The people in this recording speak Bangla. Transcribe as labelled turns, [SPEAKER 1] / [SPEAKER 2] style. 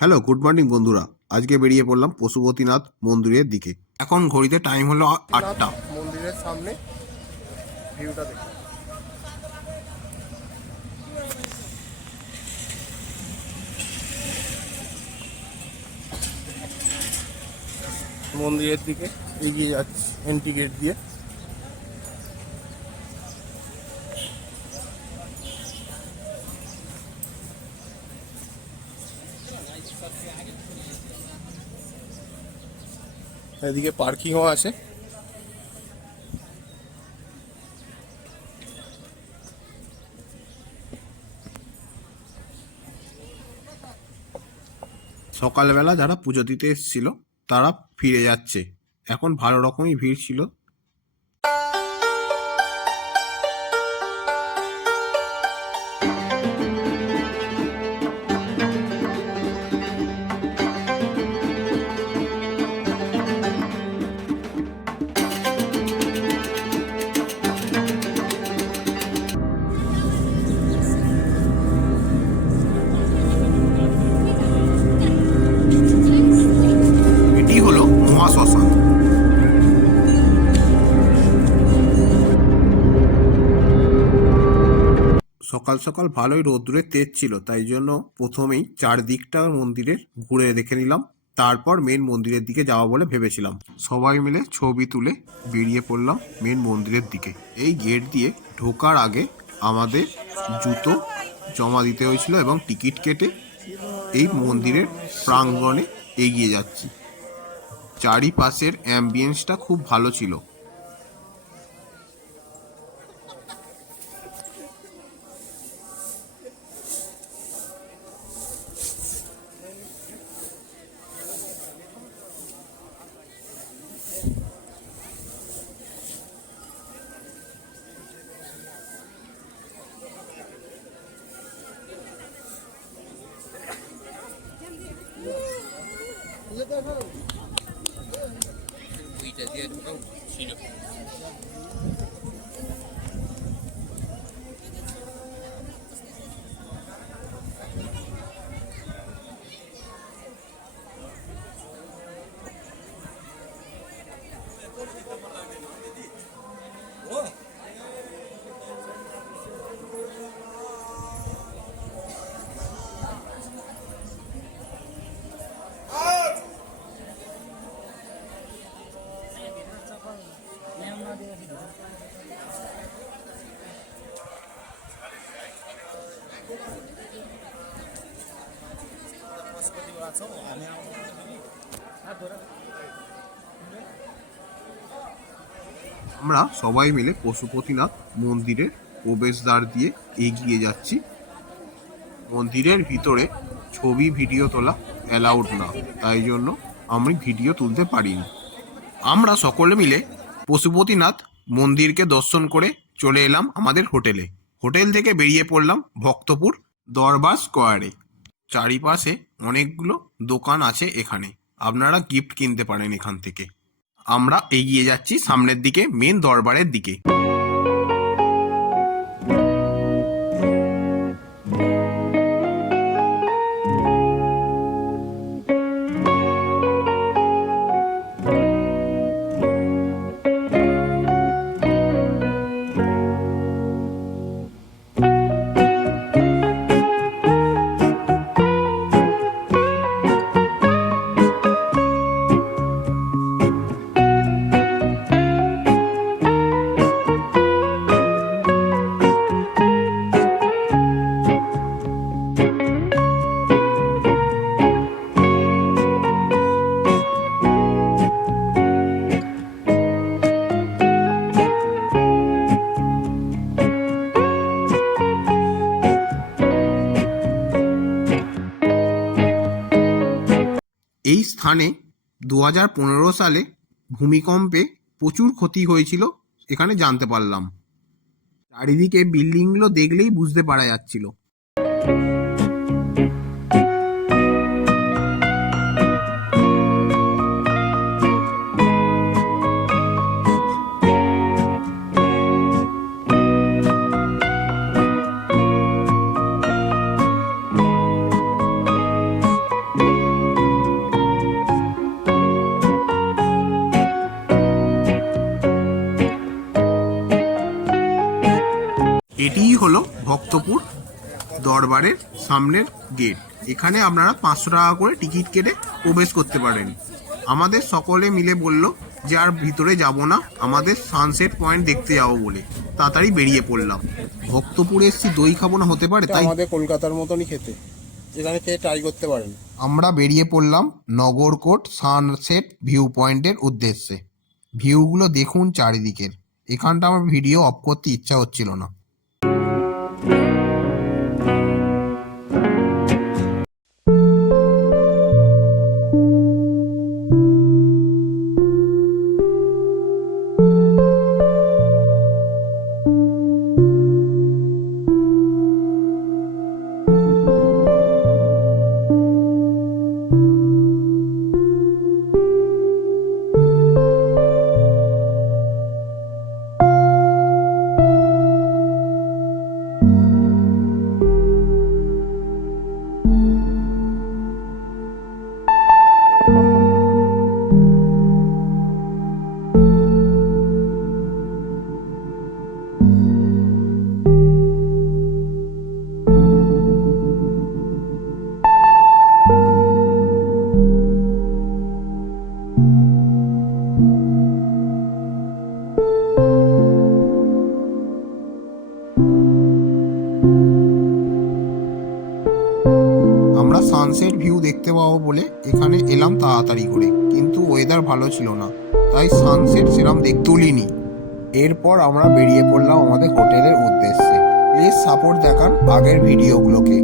[SPEAKER 1] হ্যালো, গুড মর্নিং বন্ধুরা। আজকে বেরিয়ে পড়লাম পশুপতিনাথ মন্দিরের দিকে। এখন ঘড়িতে টাইম হলো আটটা।
[SPEAKER 2] মন্দিরের সামনে ভিউটা মন্দিরের দিকে এগিয়ে যাচ্ছি এন্ট্রি গেট দিয়ে। এদিকে পার্কিংও আছে।
[SPEAKER 1] সকালবেলা যারা পুজো দিতে এসেছিল, তারা ফিরে যাচ্ছে। এখন ভালো রকমই ভিড় ছিল। সকাল সকাল ভালোই রোদ্দুরের তেজ ছিল, তাই জন্য প্রথমেই চারদিকটা মন্দিরের ঘুরে দেখে নিলাম। তারপর মেন মন্দিরের দিকে যাওয়া বলে ভেবেছিলাম। সবাই মিলে ছবি তুলে বেরিয়ে পড়লাম মেন মন্দিরের দিকে। এই গেট দিয়ে ঢোকার আগে আমাদের জুতো জমা দিতে হয়েছিল এবং টিকিট কেটে এই মন্দিরের প্রাঙ্গণে এগিয়ে যাচ্ছি। চারিপাশের অ্যাম্বিয়েন্সটা খুব ভালো ছিল। আমরা সবাই মিলে পশুপতিনাথ মন্দিরের প্রবেশদ্বার দিয়ে এগিয়ে যাচ্ছি। মন্দিরের ভিতরে ছবি, ভিডিও তোলা অ্যালাউড না। তাই জন্য আমি ভিডিও তুলতে পারিনি। আমরা সকলে মিলে পশুপতিনাথ মন্দিরকে দর্শন করে চলে এলাম আমাদের হোটেলে। হোটেল থেকে বেরিয়ে পড়লাম ভক্তপুর দরবার স্কোয়ারে। চারিপাশে অনেকগুলো দোকান আছে এখানে। আপনারা গিফট কিনতে পারেন এখান থেকে। আমরা এগিয়ে যাচ্ছি সামনের দিকে মেন দরবারের দিকে। স্থানে দু পনেরো সালে ভূমিকম্পে প্রচুর ক্ষতি হয়েছিল, এখানে জানতে পারলাম। চারিদিকে বিল্ডিংগুলো দেখলেই বুঝতে পারা যাচ্ছিল। ভক্তপুর দরবারের সামনের গেট এখানে আপনারা পাঁচশো টাকা করে টিকিট কেটে প্রবেশ করতে পারেন। আমাদের সকলে মিলে বলল যে আর ভিতরে যাব না আমাদের সানসেট পয়েন্ট দেখতে যাব বলে। তাড়াতাড়ি বেরিয়ে পড়লাম। ভক্তপুরে এসছি দই খাব না হতে পারে তাই
[SPEAKER 2] আমাদের কলকাতার মতনই খেতে। এখানে খেয়ে ট্রাই করতে পারেন।
[SPEAKER 1] আমরা বেরিয়ে পড়লাম নগরকোট সানসেট ভিউ পয়েন্টের উদ্দেশ্যে। ভিউগুলো দেখুন চারিদিকের। এখানটা আমার ভিডিও অফ করতে ইচ্ছা হচ্ছিল না। এলাম তাড়াতাড়ি করে, কিন্তু ওয়েদার ভালো ছিল না, তাই সানসেট সেরকম দেখ তুলিনি। এরপর আমরা বেরিয়ে পড়লাম আমাদের হোটেলের উদ্দেশ্যে। প্লিজ সাপোর্ট দেখান আগের ভিডিওগুলোকে